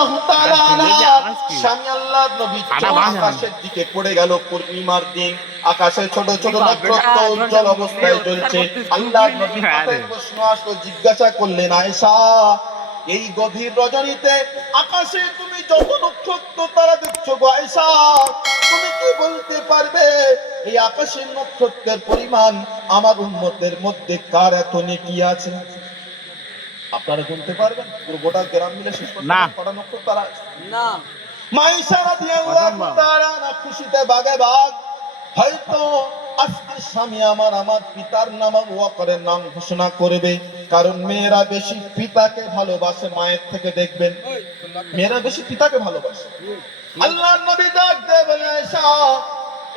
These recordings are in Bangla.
রাদিয়াল্লাহু তাআলা আনহা স্বামী আল্লাহর নবী আকাশের দিকে পড়ে গেল। পূর্ণিমার দিন আকাশে ছোট ছোট নক্ষত্র উজ্জ্বল অবস্থায় জ্বলছে। আল্লাহর নবীর মাথায় প্রশ্ন আসলো, জিজ্ঞাসা করলেন, আয়েশা, এই গভীর রজনীতে আকাশে তুমি যত নক্ষত্র তারা দেখছো গো আয়েশা, তুমি কি বলতে পারবে এই আকাশের নক্ষত্রের পরিমাণ আমার উম্মতের মধ্যে কার এত নেকি আছে? আপনারা গুনতে পারবেন? পুরো গোটা গ্রাম মিলে শেষ করতে পারবেন কটা নক্ষত্র তারা? না। মা আয়েশা রাদিয়াল্লাহু তাআলা আনহা খুশিতে বাগে বাগ, হয়তো আজকে স্বামী আমার পিতার নাম আবু বকরের নাম ঘোষণা করবে, কারণ মেয়েরা বেশি পিতাকে ভালোবাসে মায়ের থেকে। দেখবেন মেয়েরা বেশি পিতাকে ভালোবাসে। আল্লাহর নবী ডাক দিয়ে বলে, আয়েশা,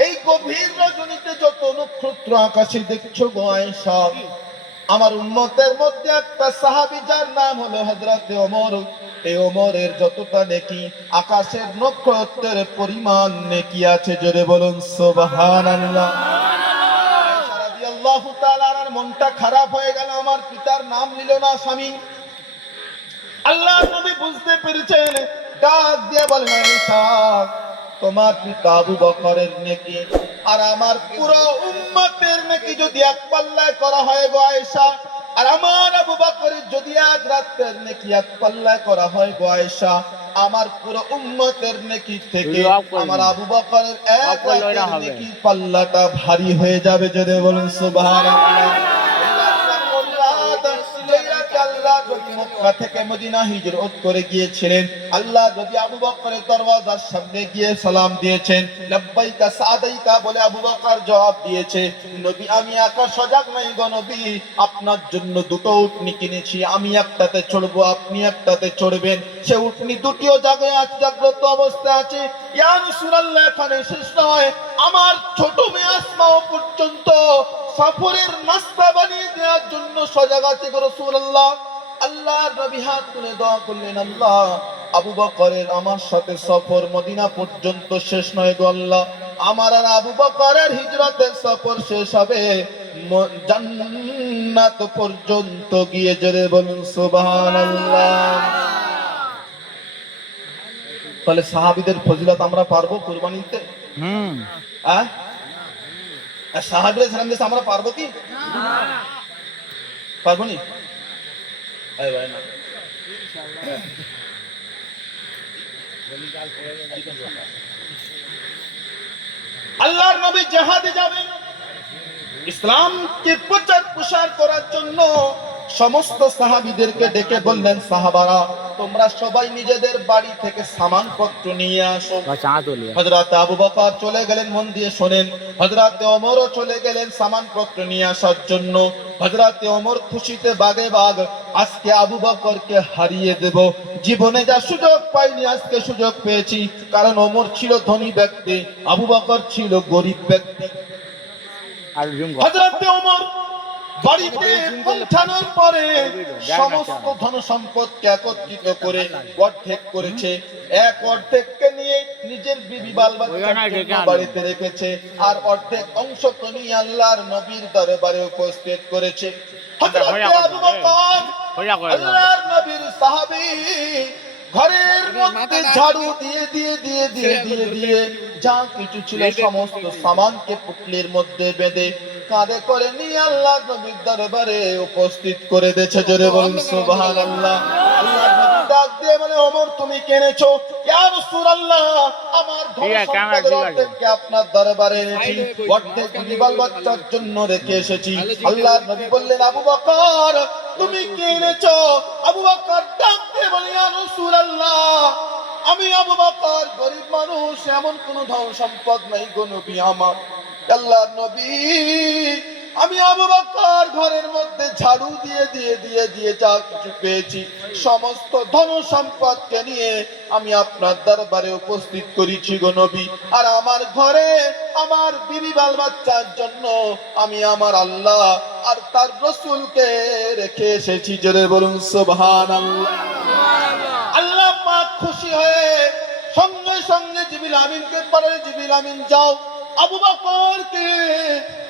এই গভীর রজনীতে যত নক্ষত্র আকাশে দেখছো গো আয়েশা, আমার উম্মতের মধ্যে একটা সাহাবী যার নাম হলো হযরত ওমর, এই ওমরের যতটা নেকি আকাশের নক্ষত্রের পরিমাণ নেকি আছে। জোরে বলুন সুবহানাল্লাহ। আয়েশা রাদিয়াল্লাহু তাআলা আনহার মনটা খারাপ হয়ে গেল, আমার পিতার নাম নিল না স্বামী। আল্লাহর নবী বুঝতে পেরেছেন, ডাক দিয়ে বলেন, আয়েশা, তোমার পিতা আবু বকরের নেকি আর আমার পুরো উম্মতের নেকি যদি এক পাল্লায় করা হয় গো আয়েশা, আর আমার আবু বকরের যদি এক রাতের নেকি এক পাল্লায় করা হয় গো আয়েশা, আমার পুরো উম্মতের নেকি থেকে আমার আবু বকরের এক রাতের নেকি পাল্লাটা ভারী হয়ে যাবে। যদি বলেন সুবহানাল্লাহ। আল্লাহ যদি মক্কা থেকে মদিনা হিজরত করে গিয়েছিলেন, আল্লাহ যদি আবু বকরের দরওয়াজার সামনে গিয়ে সালাম দিয়েছেন, লাব্বাইকা সাদাইকা বলে আবু বকর জবাব দিয়েছে, নবী আমি একা সজাগ নাই গো নবী, আপনার জন্য দুটো উটনি কিনেছি, আমি একটাতে চড়বো, আপনি একটাতে চড়বেন। সে উটনি দুটিও জাগ্রত অবস্থায় আছে। ইয়া রাসূলুল্লাহ, এখানে শেষ নয়, আমার ছোট মেয়ে আসমাও পর্যন্ত সফরের নাস্তা বানিয়ে দেওয়ার জন্য সজাগ আছে গো রাসূলুল্লাহ। আল্লাহর নবী হাত তুলে দোয়া করলেন, আল্লাহ, আবু বকরের আমার সাথে সফর মদিনা পর্যন্ত শেষ নয় গো আল্লাহ, আমার আর আবু বকরের হিজরতের সফর শেষ হবে জান্নাত পর্যন্ত গিয়ে। জোরে বলুন সুবহানাল্লাহ। তাহলে সাহাবীদের ফজিলত আমরা পারবো কুরবানিতে? সাহাবীরা সালাম দিয়েছে, আমরা পারবো কি? পারবো নি? আল্লাহর নবী জিহাদে যাবেন, ইসলামকে প্রচার প্রসার করার জন্য সমস্ত সাহাবীদেরকে ডেকে বললেন, সাহাবারা, তোমরা সবাই নিজেদের বাড়ি থেকে সামানপত্র নিয়ে আসো। হযরত আবু বকর চলে গেলেন, মন দিয়ে শোনেন, হযরত ওমরও চলে গেলেন সামানপত্র নিয়ে আসার জন্য। হযরত ওমর খুশিতে বাগে বাগ, আজকে আবু বকরকে হারিয়ে দেব, জীবনে যা সুযোগ পাইনি আজকে সুযোগ পেয়েছি, কারণ ওমর ছিল ধনী ব্যক্তি, আবু বকর ছিল গরিব ব্যক্তি। হযরত ওমর বাড়িতে পৌঁছানোর পরে সমস্ত ধন সম্পদকে একত্রিত করে অর্ধেক করেছে, এক অর্ধেককে নিয়ে নিজের বিবি বাল বাচ্চা বাড়িতে রেখেছে, আর অর্ধেক অংশকে নিয়ে আল্লাহর নবীর দরবারে উপস্থিত করেছে। হযরত আবু বকর আল্লাহর নবীর সাহাবী, ঘরের মধ্যে ঝাড়ু দিয়ে দিয়ে দিয়ে দিয়ে দিয়ে দিয়ে যা কিছু ছিল সমস্ত সামানকে পুটলির মধ্যে বেঁধে কাঁধে করে নিয়ে আল্লাহ নবীর দরবারে উপস্থিত করে দিয়েছে। জোরে বলুন সুবহানাল্লাহ। আল্লাহ নবী ডাক দিয়ে বলে, ওমর তুমি কিনেছো? ইয়া রাসূলুল্লাহ, আমার ধন সম্পদের অর্ধেককে আপনার দরবারে এনেছি, অর্ধেক বিবাল বাচ্চার জন্য রেখে এসেছি। আল্লাহ নবী বললেন, আবু বকর তুমি কিনেছো? আবু বকর ডাক দিয়ে বলে, ইয়া রাসূলুল্লাহ, আমি আবু বকর গরিব মানুষ, এমন কোন ধন সম্পদ নাই গো নবী আমার। আল্লাহর নবী, আমি আবু বকর ঘরের মধ্যে ঝাড়ু দিয়ে দিয়ে দিয়ে দিয়ে যা কিছু পেয়েছি সমস্ত ধন সম্পদকে নিয়ে আমি আপনার দরবারে উপস্থিত করেছি গো নবী, আর আমার ঘরে আমার বিবি বাল বাচ্চার জন্য আমি আমার আল্লাহ আর তার রাসূলকে রেখে এসেছি। জোরে বলুন সুবহানাল্লাহ। আল্লাহ পাক খুশি হয়ে সঙ্গে সঙ্গে জিবরিল আমিনকে পাঠালেন, জিবরিল আমিন যাও আবু বকরকে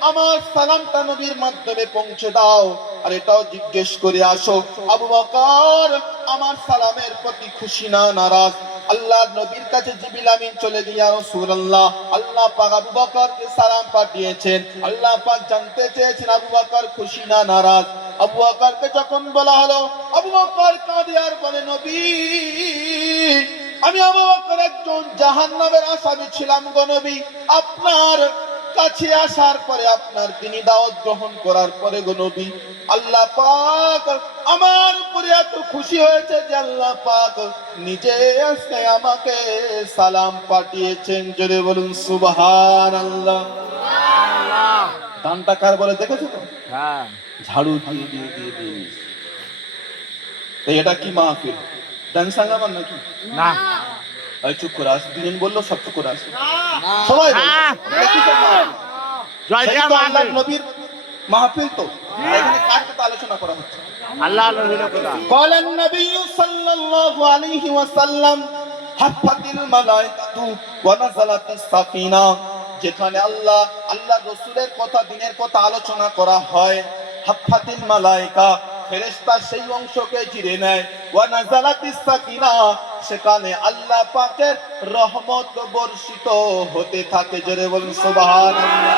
আমার সালামটা নবীর মাধ্যমে পৌঁছে দাও, আর এটাও জিজ্ঞেস করে আসো, আবু বকর আমার সালামের প্রতি খুশি না নারাজ? আল্লাহর নবীর কাছে জিবরিল আমিন চলে গিয়ে, ইয়া রাসূলুল্লাহ, আল্লাহ পাক আবু বকরকে সালাম পাঠিয়েছেন। আল্লাহ পাক জানতে চেয়েছেন আবু বকর খুশি না নারাজ। আবু বকরকে যখন বলা হলো, আবু বকর কাঁদে আর বলে, নবী, আমি আবু বকর একজন জাহান্নামের আসামি ছিলাম গো নবী। আপনার কাছে আসার পরে, আপনার তিনি দাওয়াত গ্রহণ করার পরে গো নবী, আল্লাহ পাক আমার উপরে এত খুশি হয়েছে যে আল্লাহ পাক নিজে আজকে আমাকে সালাম পাঠিয়েছেন। জোরে বলুন সুবহানাল্লাহ। গানটা কার বলে দেখেছো তো? হ্যাঁ, ঝাড়ু দিয়ে দিয়ে দিয়ে দিয়ে। এটা কি মাহফিল? ডান্স আঙ্গাবার নাকি? না, ভাই চুপ করে আস। দুজন বললো সব চুপ করে আস। সবাই আল্লাহর নবীর মাহফিল তো, এখানে কার কথা আলোচনা করা হচ্ছে? আল্লাহর নবীর কথা। ক্বালান নবী সাল্লাল্লাহু আলাইহি ওয়াসাল্লাম, হাফাতিল মালায়েকাতু ওয়া নাযালাতিস সাকিনা। যেখানে আল্লাহ রাসূলের কথা, দ্বীনের কথা আলোচনা করা হয়, হাফাতিল মালায়েকা ফেরেশতা সেই অংশকে চিরে নেয়, ওয়া নাযালাতিস সাকিনা সেখানে আল্লাহ পাকের রহমত বর্ষিত হতে থাকে। জোরে বলুন সুবহানাল্লাহ।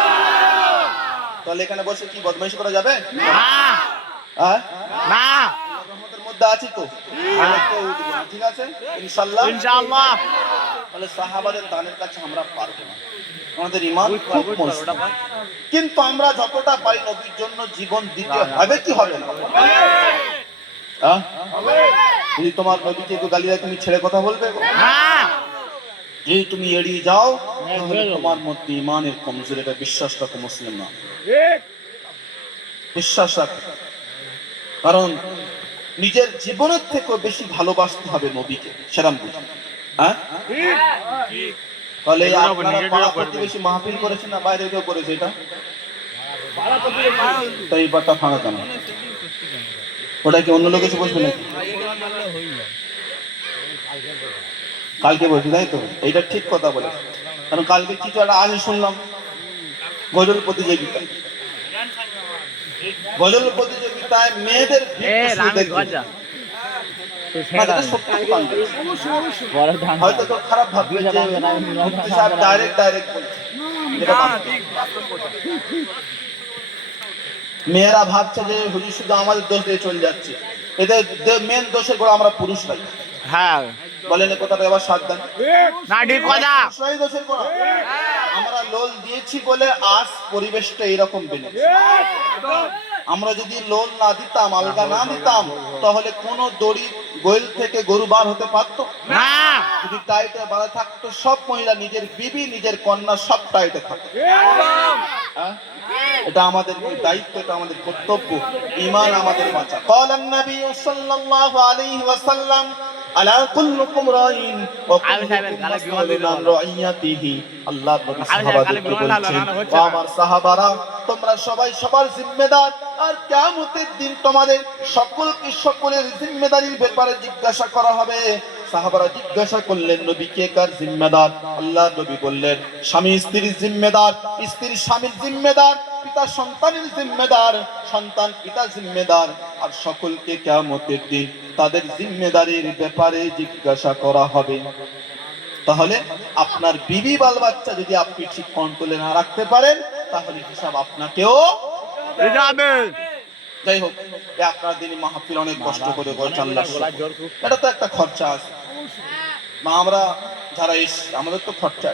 তাহলে এখানে বসে কি বদমাইশি করা যাবে? না, না, রহমতের মধ্যে আছি তো, ঠিক আছে ইনশাআল্লাহ, ইনশাআল্লাহ। তাহলে সাহাবাদের দানের কাছে আমরা পারবো না, আমাদের ঈমান খুব মজবুত, কিন্তু আমরা যতটা পারি নবীর জন্য জীবন দিতে হবে কি হবে না? যদি তোমার নবীকে একটু গালি দেয়, তুমি ছেড়ে কথা বলবে? যদি তুমি এড়িয়ে যাও, তাহলে তোমার মধ্যে ঈমানের কমজোরি, এটা বিশ্বাস রাখো মুসলিম না, বিশ্বাস রাখো। কারণ নিজের জীবনের থেকেও বেশি ভালোবাসতে হবে নবীকে, সেরাম বুঝি। হ্যাঁ, তাহলে আপনারা পাড়া প্রতিবেশী মাহফিল করেছেন না বাইরে কেউ করেছে? এটা তাই বারটা ফাঁকা কেন? ওটা কি অন্য লোক এসে বসবে নাকি? কালকে বলছি তাই তো, এইটা ঠিক কথা বলে। কারণ কালকে কিছু একটা আজ শুনলাম গজল প্রতিযোগিতায়, মেয়েদের হয়তো তো খারাপ ভাববে যে মুফতি সাহেব ডাইরেক্ট বলছে। মেয়েরা ভাবছে যে হুজুর শুধু আমাদের দোষ দিয়ে চলে যাচ্ছে, এদের মেন দোষের গোড়া আমরা পুরুষরাই। হ্যাঁ, বলেন কথাটা এবার সাবধান, না ঠিক কথা, দোষের গোড়া আমরা লোল দিয়েছি বলে আজ পরিবেশটা এরকম বেড়েছে। আমরা যদি লোল না দিতাম, আলগা না দিতাম, তাহলে কোন দড়ি গোয়েল থেকে গরু বার হতে পারতো না। যদি টাইটে বাঁধা থাকতো, সব মহিলা নিজের বিবি, নিজের কন্যা সব টাইটে থাকতো। এটা আমাদের দায়িত্ব, এটা আমাদের কর্তব্য, ঈমান আমাদের বাঁচা। ক্বালান নবী সাল্লাল্লাহু আলাইহি ওয়াসাল্লাম, আলা কুল্লুকুম রাইন ওয়া কুল্লুকুম মাসউলুন আন রাইয়াতিহি। আল্লাহ নবী সাহাবাদেরকে বলছেন, ও আমার সাহাবারা, তোমরা সবাই সবার জিম্মেদার, আর কিয়ামতের দিন তোমাদের সকলকে সকলের জিম্মেদারির ব্যাপারে জিজ্ঞাসা করা হবে। সাহাবারা জিজ্ঞাসা করলেন, নবী কে কার জিম্মেদার? আল্লাহ নবী বললেন, স্বামী স্ত্রীর জিম্মেদার, স্ত্রী স্বামীর জিম্মেদার, পিতা সন্তানের জিম্মেদার, সন্তান পিতার জিম্মেদার, আর সকলকে কিয়ামতের দিন তাদের জিম্মেদারির ব্যাপারে জিজ্ঞাসা করা হবে। তাহলে আপনার বিবি বাল বাচ্চা যদি আপনি ঠিক কন্ট্রোলে না রাখতে পারেন, তাহলে হিসাব আপনাকেও দিতে। যাই হোক, আপনার দিনই মাহফিল অনেক কষ্ট করে করছেন, এটা তো একটা খরচা আছে। আমরা যারা আমাদের তো খরচা,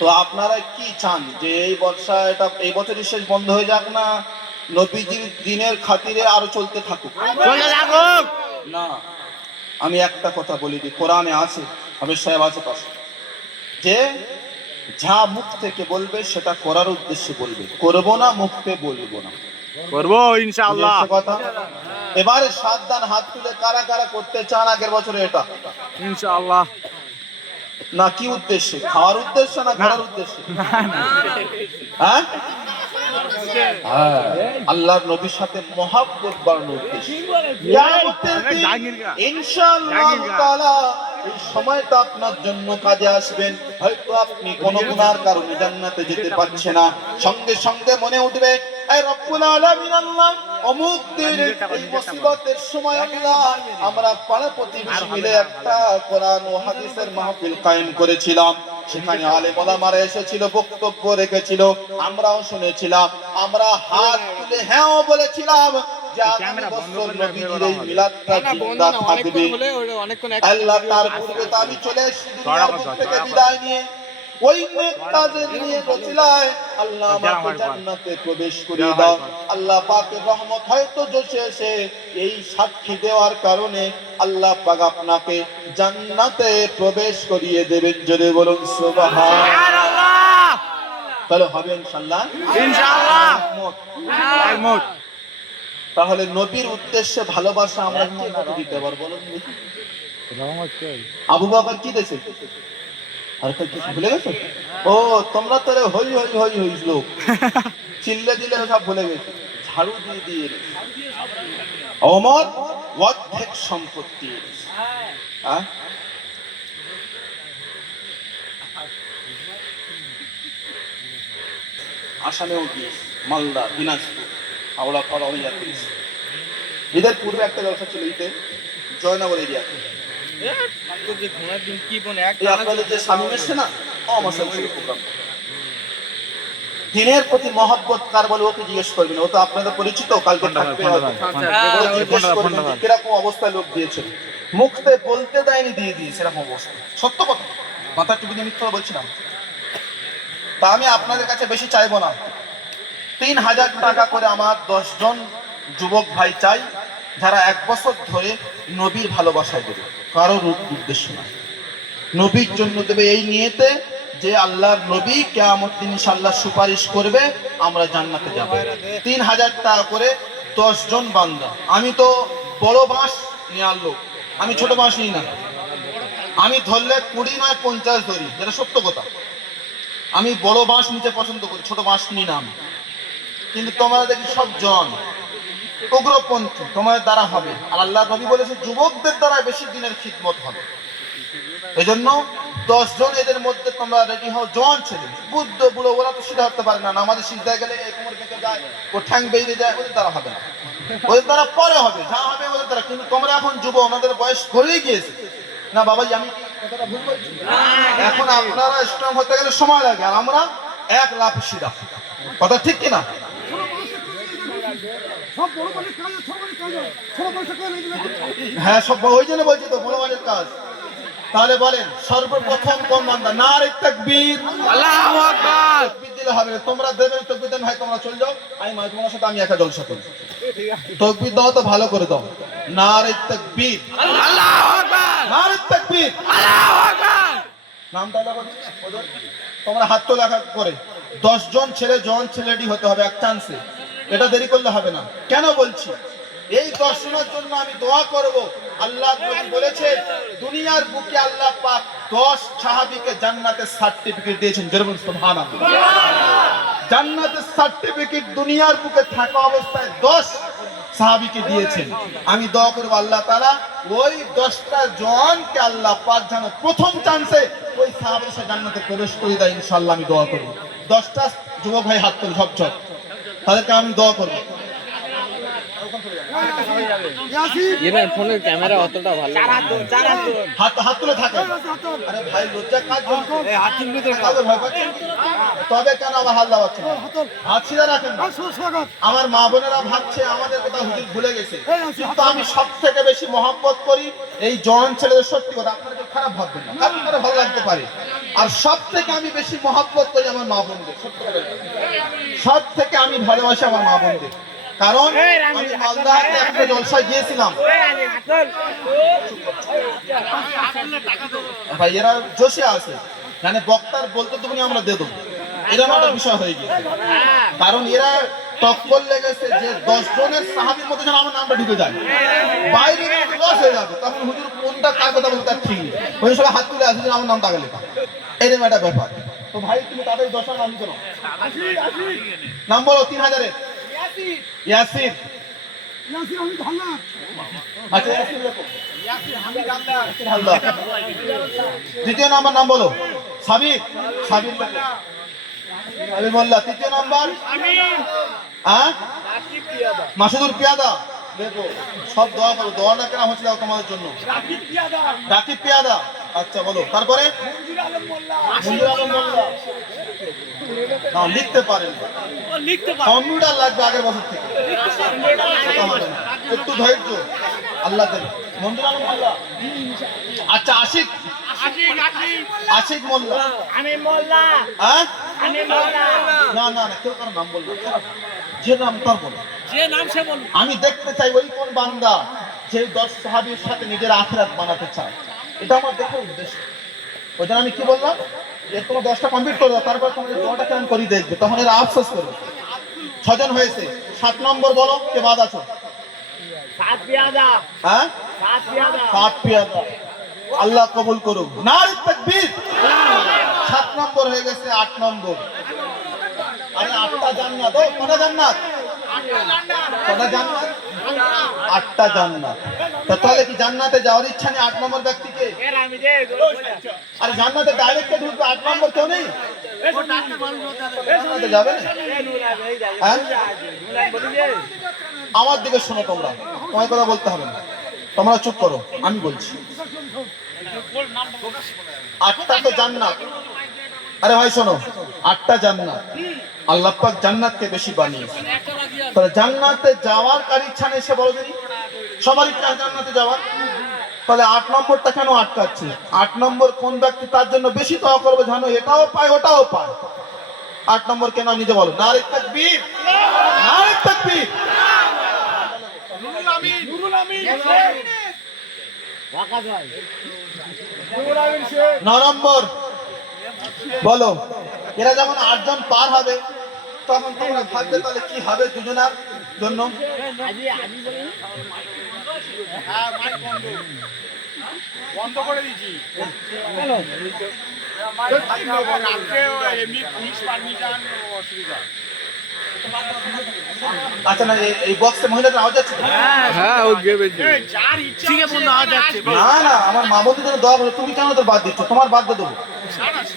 তো আপনারা কি চান যে এই বর্ষা, এটা এই বছরই শেষ বন্ধ হয়ে যাক, না নবীজির দিনের খাতিরে আরো চলতে থাকুক? না, আমি একটা কথা বলি দিই, কোরআনে আছে, হাফেজ সাহেব আছে পাশে, যে যা মুখ থেকে বলবে সেটা করার উদ্দেশ্যে বলবে, করবো না মুখে বলবো না, করবো ইনশাআল্লাহ। কথা এবারে সাবধান, হাত তুলে কারা কারা করতে চান আগের বছরে এটা ইনশাআল্লাহ? না কি উদ্দেশ্যে? খাওয়ার উদ্দেশ্যে না করার উদ্দেশ্যে? হ্যাঁ, আল্লাহর নবীর সাথে মহব্বত বাড়ানোর উদ্দেশ্যে। কিয়ামতের দিন ইনশাআল্লাহ তাআলা এই সময়টা আপনার জন্য কাজে আসবেন। হয়তো আপনি কোনো গুনার কারণে জান্নাতে যেতে পারছেন না, সঙ্গে সঙ্গে মনে উঠবে এই রব্বুল আলামিন আল্লাহ অমুক দিন এই মুসিবতের সময় আল্লাহ আমরা পাড়া প্রতিবেশী মিলে একটা কোরআন ও হাদিসের মাহফিল কায়েম করেছিলাম, সেখানে আলেম ওলামারা এসেছিল, বক্তব্য রেখেছিল, আমরাও শুনেছিলাম, আমরা হাত তুলে হ্যাঁও বলেছিলাম যে আগামী বছর নবীজির এই মিলাদটা জিন্দা থাকবে। আল্লাহ তার পূর্বে তো আমি চলে এসেছি দুনিয়ার বুক থেকে বিদায় নিয়ে, ওই নেক কাজের নিয়ে বছিলায় আল্লাহ আমাকে জান্নাতে প্রবেশ করিয়ে দাও। আল্লাহ পাকের রহমত হয়তো জোশে এসে এই সাক্ষী দেওয়ার কারণে আল্লাহ পাক আপনাকে জান্নাতে প্রবেশ করিয়ে দেবেন। জোরে বলুন সুবহানাল্লাহ। তাহলে হবে ইনশাআল্লাহ, ইনশাআল্লাহ। তাহলে নবীর উদ্দেশ্যে ভালোবাসা আমরা কে কত দিতে পারবো বলুন? আবু বকর কি দেশে আর কিছু ভুলে গেছো? ও তোমরা তো হই হই হই হই লোক, চিল্লে দিলে সব ভুলে গেছে, ঝাড়ু দিয়ে দিয়ে ওমর অর্ধেক সম্পত্তি। আসামেও গিয়ে মালদা, দিনাজপুর, হাওড়া পাড়া হয়ে যাচ্ছে। ঈদের পূর্বে একটা ব্যবসা ছিল, ঈদে জয়নগর এরিয়াতে আপনাদের যে স্বামী এসছে না, দিনের প্রতি মহব্বত কার বলে ওকে জিজ্ঞেস করবেন, ও তো আপনাদের পরিচিত, কালকে থাকবে, জিজ্ঞেস করবেন কিরকম অবস্থায় লোক দিয়েছে, মুখতে বলতে দেয়নি দিয়ে দিয়েছে, এরকম অবস্থা। সত্য কথা, মাথা টিপি দিয়ে মিথ্যা বলছিলাম। তা আমি আপনাদের কাছে বেশি চাইবো না, 3000 টাকা করে আমার 10 জন যুবক ভাই চাই, যারা 1 বছর ধরে নবীর ভালোবাসায় দেবে, কারোর উদ্দেশ্য না, নবীর জন্য দেবে এই নিয়েতে যে আল্লাহর নবী কিয়ামত দিন ইনশাআল্লাহ সুপারিশ করবে, আমরা জান্নাতে যাব। 3000 টাকা করে 10 জন বান্দা। আমি তো বড় বাঁশ নিয়ে আনলো, আমি ছোট বাঁশ নিই না, আমি ধরলে 20 নয় 50 ধরি, যেটা সত্য কথা। আমি বড় বাঁশ নিতে পছন্দ করি, ছোট বাঁশ নিই না আমি। কিন্তু তোমরা দেখি সব জন উগ্রপন্থী, তোমাদের দ্বারা হবে। আর আল্লাহ নবী বলেছে যুবকদের দ্বারা বেশি দিনের খিদমত হবে। এই জন্য 10 জন এদের মধ্যে তোমরা রেডি হও, জোয়ান ছেলে, বুদ্ধ বুড়ো, ওরা তো সিধা হতে পারে না, আমাদের সিদ্ধায় গেলে এই কোমর বেঁকে যায়, ও ঠ্যাং বেরিয়ে যায়, ওদের দ্বারা হবে না, ওদের দ্বারা পরে হবে, যা হবে ওদের দ্বারা। কিন্তু তোমরা এখন যুব, ওনাদের বয়স ঘুরেই গিয়েছে না বাবাই, আমি কি কথাটা ভুল বলছি? এখন আপনারা স্ট্রং হতে গেলে সময় লাগে, আর আমরা এক লাফ সিধা, কথা ঠিক কিনা? হ্যাঁ, সব ওই জন্য বলছি তো, বড় মানের কাজ। তাহলে বলেন সর্বপ্রথম কোন বান্দা? নারে তাকবীর, আল্লাহু আকবার। তাকবীর দিলে হবে না, তোমরা দেবেন তাকবীর দেন, ভাই তোমরা চলে যাও, আমি তোমার সাথে আমি একা জলসা করি। তাকবীর দাও তো ভালো করে দাও, নারে তাকবীর, আল্লাহু আকবার, নারে তাকবীর, আল্লাহু আকবার। নামটা লাগো ওদের, তোমরা হাত তোলা করে 10 জন ছেলে, জওয়ান ছেলেটি হতে হবে এক চান্সে, এটা দেরি করলে হবে না। কেন বলছি? এই 10 জনের জন্য আমি দোয়া করব। আল্লাহ নবী বলেছেন দুনিয়ার বুকে আল্লাহ পাক 10 সাহাবীকে জান্নাতের সার্টিফিকেট দিয়েছেন। যেরকম সুবহানাল্লাহ, জান্নাতের সার্টিফিকেট দুনিয়ার বুকে থাকা অবস্থায় 10 সাহাবীকে দিয়েছেন। আমি দোয়া করব আল্লাহ তাআলা ওই 10টা জওয়ানকে আল্লাহ পাক যেন প্রথম চান্সে ওই সাহাবীর সাথে জান্নাতে প্রবেশ করে দেয়, ইনশাআল্লাহ আমি দোয়া করব। 10টা যুবক ভাই হাত তুলে ঝপঝপ, তাদেরকে আমি দোয়া করব। ফোনের ক্যামেরা অতটা ভালো, হাত তুলে থাকে। আরে ভাই লজ্জা কাজ, তবে কেন আমার হাত লাগাচ্ছেন? হাত সিধা রাখেন। আমার মা বোনেরা ভাবছে আমাদের কথা হুজুর ভুলে গেছে, কিন্তু আমি সব থেকে বেশি মহব্বত করি এই জওয়ান ছেলেদের। সত্যি কথা, আপনাদের খারাপ ভাববেন না, আপনাদের ভালো লাগতে পারে। আর সব থেকে আমি বেশি মহব্বত করি আমার মা বোনদের, সব থেকে আমি ভালোবাসি আমার মা বোনদের। কারণ আমি মালদাতে একটা জলসায় গিয়েছিলাম, ভাই এরা জোশে আছে, মানে বক্তার বলতে তুমি আমরা দিয়ে দেবো, এরকম একটা বিষয় হয়ে গিয়েছে। কারণ এরা টক্কর লেগেছে যে 10 জনের সাহাবীর মধ্যে যেন আমার নামটা ঢুকে যায়, বাইরে লস হয়ে যাবে, তখন হুজুর কোনটা কার কথা বলতে তার ঠিক নেই, ওই সবাই হাত তুলে আসে আমার নামটা আগে লেখা, এরকম একটা ব্যাপার। তো ভাই তুমি তাদের 10টার নাম কেন নাম বলো? 3000-এর ইয়াসির, আচ্ছা ইয়াসির লেখো। ইয়াসির হালদার। দ্বিতীয় নাম্বার নাম বলো। সাবির। সাবির লেখো। সাবির মোল্লা। তৃতীয় নাম্বার হ্যাঁ মাসুদুর পিয়াদা। দেখো সব দোয়া করো, দোয়া না কেন হচ্ছে তোমাদের জন্য। রাকিব পিয়াদা। আচ্ছা বলো তারপরে মঞ্জুর আলম মোল্লা। না লিখতে পারেন, কম্পিউটার লাগবে আগের বছর থেকে, একটু ধৈর্য আল্লাহ দেবে। মঞ্জুর আলম মোল্লা। আচ্ছা আশিক। আশিক মোল্লা। হ্যাঁ না না না কেউ কারো নাম বলবো, যে নাম তার বলো, আমি দেখতে চাই ওই কোন বান্দা যে 10 সাহাবীর সাথে নিজের আখিরাত বানাতে চায়, এটা আমার দেখার উদ্দেশ্য। ওই জন্য আমি কি বললাম, যে তোমার 10টা কমপ্লিট করো, তারপর তোমাদের দোয়াটা কেমন করে দেখবে, তখন এরা আফসোস করবে। 6 জন হয়েছে, 7 নম্বর বলো কে বাদ আছো? হ্যাঁ 7 পিয়াদা। আল্লাহ কবুল করুক। নারে তাকবীর। 7 নম্বর হয়ে গেছে, 8 নম্বর। আরে 8টা জান্নাত। ও কটা জান্নাত? 8টা জান্নাত। 8টা জান্নাত। তাহলে কি জান্নাতে যাওয়ার ইচ্ছা নেই 8 নম্বর ব্যক্তিকে? আরে জান্নাতে ডাইরেক্ট ঢুকবে, 8 নম্বর কেউ নেই? জান্নাতে যাবে না? হ্যাঁ আমার দিকে শোনো, তোমরা তোমার কথা বলতে হবে না, তোমরা চুপ করো, আমি বলছি। 8টা তো জান্নাত। আরে ভাই শোনো, 8টা জান্নাত। আল্লাহ পাক জান্নাতকে বেশি বানিয়েছে। তাহলে জান্নাতে যাওয়ার কার ইচ্ছা নেই সে বলো দিনি? সবার ইচ্ছা জান্নাতে যাওয়ার। তাহলে 8 নম্বরটা কেন আটকাচ্ছে? 8 নম্বর কোন ব্যক্তি তার জন্য বেশি দোয়া করবে জানো, এটাও পায় ওটাও পায়। 8 নম্বর কেন নিজে বলো। নারে তাকবীর। নারে তাকবীর। নুরুল আমিন। নুরুল আমিন। 9 নম্বর বলো। এরা যখন 8 জন পার হবে তখন তোমরা ভাববে তাহলে কি হবে দুজনার জন্য? বন্ধ করে দিয়েছি। আচ্ছা না এই বক্সে মহিলাদের আওয়াজ যাচ্ছে? হ্যাঁ ও গেবে না না আমার মা বোনদের জন্য দোয়া করো। তুমি কেন তোর বাদ দিচ্ছ? তোমার বাদ দিয়ে দেবো।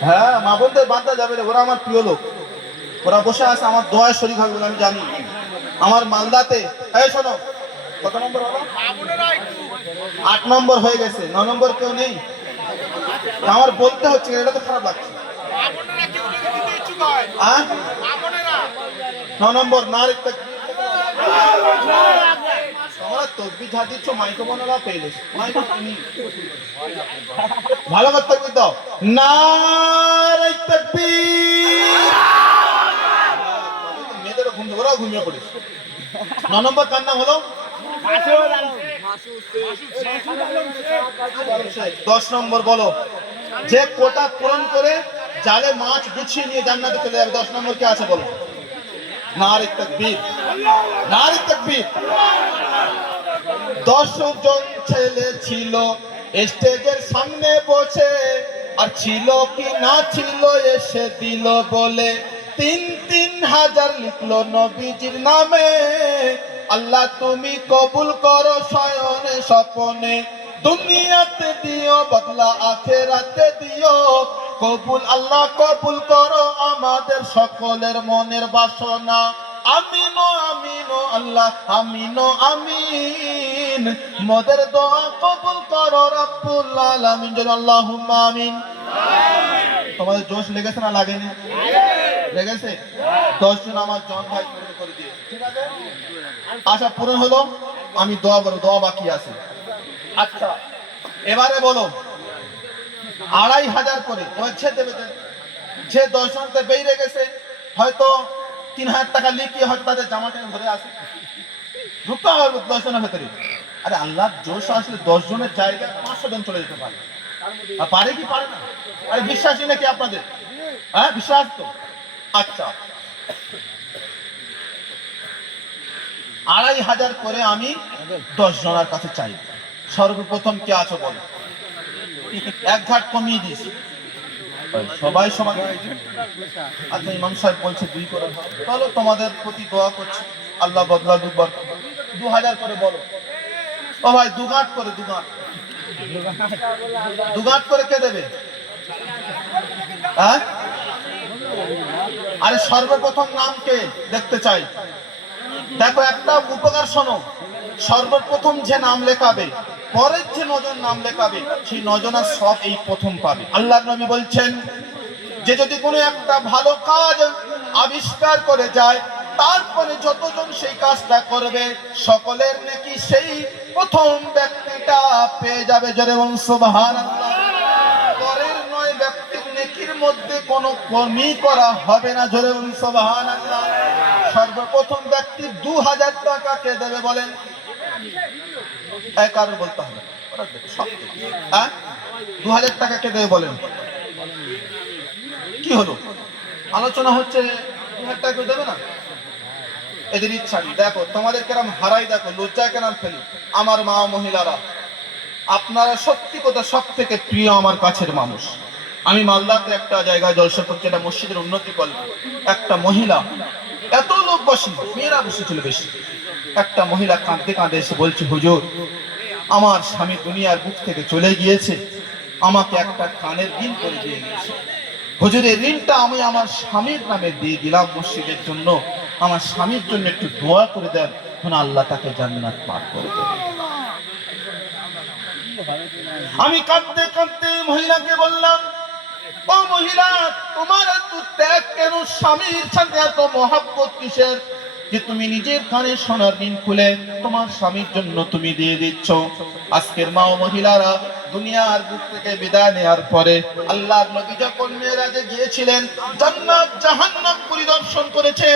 হ্যাঁ মা বোনদের বাদ দেওয়া যাবে না, ওরা আমার প্রিয় লোক, ওরা বসে আছে আমার দোয়ায় শরীক হবে আমি জানি। আমার মালদাতে এই শোনো কত নম্বর হলো? 8 নম্বর হয়ে গেছে, 9 নম্বর কেউ নেই? আমার বলতে হচ্ছে, এটা তো খারাপ লাগছে। 9 নম্বর নারে তাকবীর। তোমরা তকবীর যা দিচ্ছ মাইক্রো বোনেরা পেয়ে গেছে, মাইক্রো তুমি ভালো করে তাকবীর দাও। নারে তাকবীর। মেয়েদেরও ঘুম, ওরাও ঘুমিয়ে পড়েছে। 9 নম্বর কার নাম হলো? 10 নম্বর বলো। যে কোটা পূরণ করে জালে মাছ গুছিয়ে নিয়ে জান্নাতে চলে যাবে, 10 নম্বর কে আছে বলো? নারে তাকবীর। নারে তাকবীর। 10 জন ছেলে ছিল স্টেজের সামনে বসে, আর ছিল কি না ছিল এসে দিল বলে। 3 হাজার লিখলো নবীজির নামে। আল্লাহ তুমি কবুল করো শয়নে স্বপনে, দুনিয়াতে দিও বদলা আখেরাতে দিও কবুল। আল্লাহ কবুল করো আমাদের সকলের মনের বাসনা। আমিনো আমিনো আল্লাহ আমিনো আমিন। মোদের দোয়া কবুল করো রব্বুল আলামিন। যেন আল্লাহুম্মা আমিন। তোমাদের জোশ লেগেছে না লাগেনি? লেগেছে। 10 জন আমার জন ভাই পূরণ করে দিয়ে, ঠিক আছে? আশা পূরণ হলো, আমি দোয়া করব, দোয়া বাকি আছে। আচ্ছা এবারে বলো 2500 করে হচ্ছে দেবে। যে 10 জনতে বেরিয়ে গেছে হয়তো 3000 টাকা লিখিয়ে হয়তো তাদের জামা টেনে ধরে আসে, ঢুকতে হবে 10 জনের ভেতরে। আরে আল্লাহ জোশ আসলে 10 জনের জায়গায় 500 জন চলে যেতে পারে। আর পারে কি পারে না? আরে বিশ্বাসই নাকি আপনাদের? হ্যাঁ বিশ্বাস তো। আচ্ছা 2500 করে আমি 10 জনের কাছে চাই। সর্বপ্রথম কে আছো বলো? এক ঘাট কমিয়ে দিয়েছি, সবাই সমান। আচ্ছা ইমাম সাহেব বলছে 2 করে, তাহলে তোমাদের প্রতি দোয়া করছি আল্লাহ বদলা দুবার 2000 করে বলো। ও ভাই দুগাঁট করে, দুগাঁট করে কে দেবে? হ্যাঁ, আরে সর্বপ্রথম নাম কে দেখতে চাই। দেখো একটা উপকার শোনো, সর্বপ্রথম যে নাম লেখাবে, পরের যে নজন নাম লেখাবে, সেই নজনার সব এই প্রথম পাবে। আল্লাহর নবী বলছেন যে যদি কোনো একটা ভালো কাজ আবিষ্কার করে যায়, তারপরে যতজন সেই কাজটা করবে সকলের নাকি সেই প্রথম ব্যক্তিটা পেয়ে যাবে। জোরে বলুন সুবহানাল্লাহ। পরের 9 ব্যক্তির নেকির মধ্যে কোনো কমই করা হবে না। জোরে বলুন সুবহানাল্লাহ। সর্বপ্রথম ব্যক্তি 2000 টাকা কে দেবে বলেন? কারণ বলতে হবে, 2000 টাকা কে দেবে বলেন? কি হলো, আলোচনা হচ্ছে, 2000 টাকা দেবে না? এদের ইচ্ছা নেই। দেখো তোমাদের কেরাম হারাই, দেখো লজ্জায় কেরাম ফেলি। আমার মা মহিলারা, আপনারা সত্যি কথা সব থেকে প্রিয় আমার কাছের মানুষ। আমি মালদাতে একটা জায়গায় জলসা করছি, একটা মসজিদের উন্নতি করলাম। একটা মহিলা, এত লোক বসে, মেয়েরা বসেছিল বেশি, একটা মহিলা কাঁদতে কাঁদতে এসে বলছে, হুজুর আমার স্বামী দুনিয়ার বুক থেকে চলে গিয়েছে, আমাকে একটা কানের ঋণ করে দিয়ে গিয়েছে। হুজুর এই ঋণটা আমি আমার স্বামীর নামে দিয়ে দিলাম মসজিদের জন্য, আমার স্বামীর জন্য একটু দোয়া করে দেন, আল্লাহ তাকে জান্নাত পার করে দেন। আমি কাঁদতে কাঁদতে মহিলাকে বললাম, ও মহিলা, তোমার এত ত্যাগ কেন? স্বামীর সাথে এত মহব্বত কিসের যে তুমি নিজের কানে সোনার ঋণ খুলে তোমার স্বামীর জন্য তুমি দিয়ে দিচ্ছ? আজকের মা ও মহিলারা, দুনিয়ার বুক থেকে বিদায় নেওয়ার পরে আল্লাহর নবী যখন মেরাজে গিয়েছিলেন, জান্নাত জাহান্নাম পরিদর্শন করেছে।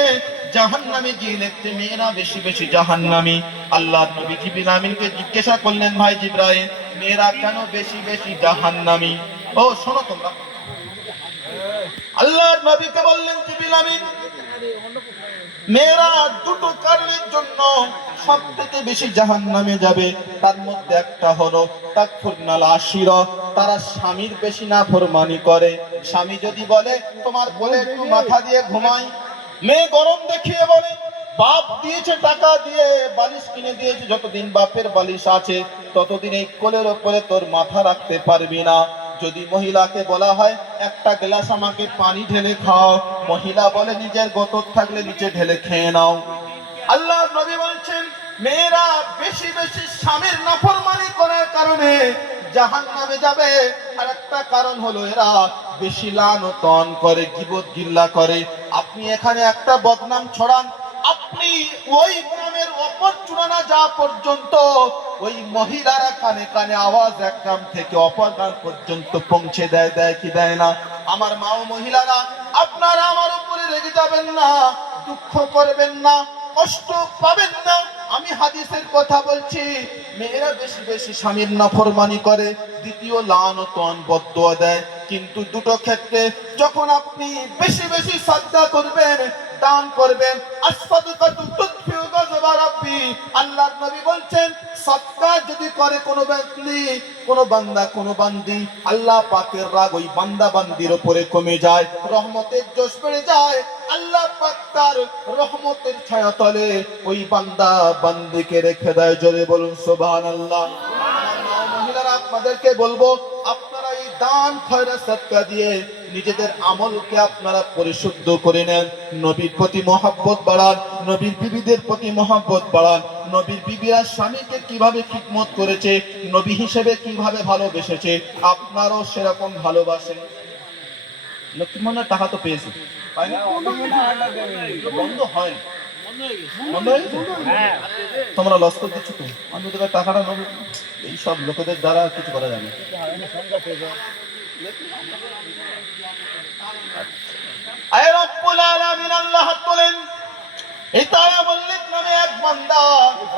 জাহান্নামে গিয়ে দেখতে মেয়েরা বেশি বেশি জাহান্নামী। আল্লাহর নবী জিবরিল আমিনকে জিজ্ঞাসা করলেন, ভাই জিবরাইল, মেয়েরা কেন বেশি বেশি জাহান্নামী? ও শোনো তোমরা, আল্লাহর নবীকে বললেন, জিবরিল আমিন, মেয়েরা দুটো কারণের জন্য সব থেকে বেশি জাহান্নামে যাবে। তার মধ্যে একটা হলো তাকফুরনাল আশিরা, তারা স্বামীর বেশি নাফরমানি করে। স্বামী যদি বলে তোমার কোলে একটু মাথা দিয়ে ঘুমাই, মেয়ে গরম দেখিয়ে বলে বাপ দিয়েছে টাকা দিয়ে বালিশ কিনে দিয়েছে, যতদিন বাপের বালিশ আছে ততদিন এই কোলের ওপরে তোর মাথা রাখতে পারবি না। যদি মহিলাকে বলা হয় একটা গ্লাস আমাকে পানি ঢেলে খাও, মহিলা বলে নিজের গোতর থাকলে নিচে ঢেলে খেয়ে নাও। আল্লাহর নবী বলছেন, মেয়েরা বেশি বেশি স্বামীর নাফরমানি করার কারণে জাহান্নামে যাবে। আর একটা কারণ হলো এরা বেশি লানতন করে, গীবত গিল্লা করে। আপনি এখানে একটা বদনাম ছড়ান, আপনি ওই গ্রামের অপর চূড়ানা যা পর্যন্ত ওই মহিলারা কানে কানে আওয়াজ এক গ্রাম থেকে অপর গ্রাম পর্যন্ত পৌঁছে দেয়, দেয় কি দেয় না? আমার মা ও মহিলারা, আপনারা আমার উপরে রেগে যাবেন না, দুঃখ করবেন না, কষ্ট পাবেন না। আমি হাদিসের কথা বলছি। মেয়েরা বেশি বেশি স্বামীর নাফরমানি করে, দ্বিতীয় লানতন বদদুয়া দেয়। কিন্তু দুটো ক্ষেত্রে যখন আপনি বেশি বেশি সাজদা করবেন, দান করবেন, আস-সাদকাতু তুতফিউ গাযবা রাব্বি, আল্লাহর নবী বলছেন, সাদকা যদি করে কোনো ব্যক্তি, কোনো বান্দা, কোনো বান্দি, আল্লাহ পাকের রাগ ওই বান্দা বান্দির উপরে কমে যায়, রহমতের জোশ বেড়ে যায়। আল্লাহ পাক তার রহমতের ছায়াতলে ওই বান্দা বান্দিকে রেখে দেয়। জোরে বলুন সুবহানাল্লাহ। মহিলারা, আপনাদেরকে বলবো, আপনারা এই দান খয়রাত সাদকা দিয়ে নিজেদের আমলকে আপনারা পরিশুদ্ধ করে নেন। নবীর প্রতি মহব্বত বাড়ান, নবীর বিবিদের প্রতি মহব্বত বাড়ান। নবীর বিবিরা স্বামীকে কিভাবে খিদমত করেছে, নবী হিসেবে কিভাবে ভালোবেসেছে, আপনারও সেরকম ভালোবাসেন। লক্ষ্মীমনের টাকা তো পেয়েছি, বন্ধ হয়, বন্ধ হয়ে গেছে। তোমরা লস্কর দিচ্ছ তো, আমি তোদের টাকাটা নেবো। এইসব লোকেদের দ্বারা কিছু করা যাবে না। আয় রব্বুল আলামিন, আল্লাহ তোলেন, ইতায়া মল্লিক নামে এক বান্দা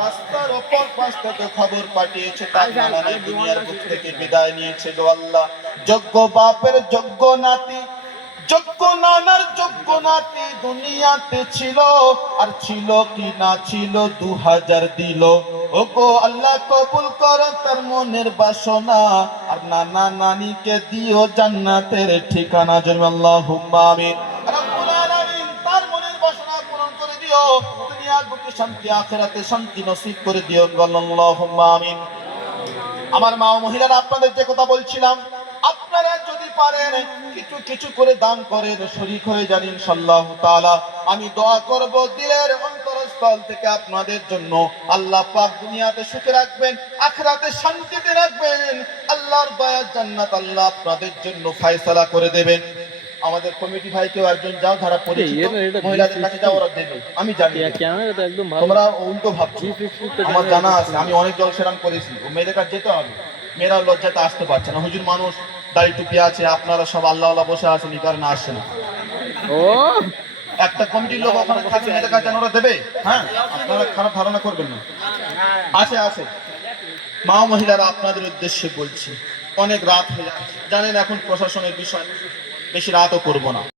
রাস্তার ওপর পাশ থেকে খবর পাঠিয়েছে, তার নানা দুনিয়ার বুক থেকে বিদায় নিয়েছে। গো আল্লাহ, যোগ্য বাপের যোগ্য নাতি, যোগ্য নানার যোগ্য নাতি দুনিয়াতে ছিল, আর ছিল কি না ছিল 2000 দিল। ও গো আল্লাহ, কবুল করো তার মনের বাসনা, আর নানা নানিকে দিও জান্নাতের ঠিকানা। জন্য আল্লাহুম্মা আমিন। রব্বুল আলামিন তার মনের বাসনা পূরণ করে দিও, দুনিয়ার বুকে শান্তি, আখিরাতে শান্তি নসিব করে দিও, আল্লাহুম্মা আমিন। আমার মা ও মহিলারা, আপনাদের যে কথা বলছিলাম, আপনারা যদি পারেন কিছু কিছু করে দান করেন, শরীক হয়ে যান ইনশাআল্লাহ তাআলা। আমি দোয়া করব দিলের অন্তরস্থল থেকে আপনাদের জন্য, আল্লাহ পাক দুনিয়াতে সুখে রাখবেন, আখিরাতে শান্তিতে রাখবেন, আল্লাহর দয়ার জান্নাত আল্লাহ আপনাদের জন্য ফয়সালা করে দেবেন। আমাদের কমিটি ভাই কেউ একজন যাও, যারা পরিচিত মহিলাদের কাছে যাও, ওরা দেবে, আমি জানি। তোমরা উল্টো ভাবছো, আমার জানা আছে, আমি অনেক জলসেরান করেছি। ও মেয়েদের কাছে যেতে হবে, মেয়েরা লজ্জাতে আসতে পারছে না। হুজুর মানুষ, দাড়ি টুপি আছে, আপনারা সব আল্লাহ আল্লাহ বসে আছেন, এই কারণে আসছে না। ও একটা কমিটির লোক ওখানে থাকে, মেয়েদের কাছে ওরা দেবে। হ্যাঁ, আপনারা খারাপ ধারণা করবেন না। আছে আছে মা ও মহিলারা, আপনাদের উদ্দেশ্যে বলছি, অনেক রাত হয়ে যাচ্ছে, জানেন এখন প্রশাসনের বিষয়, বেশি রাতও করবো না।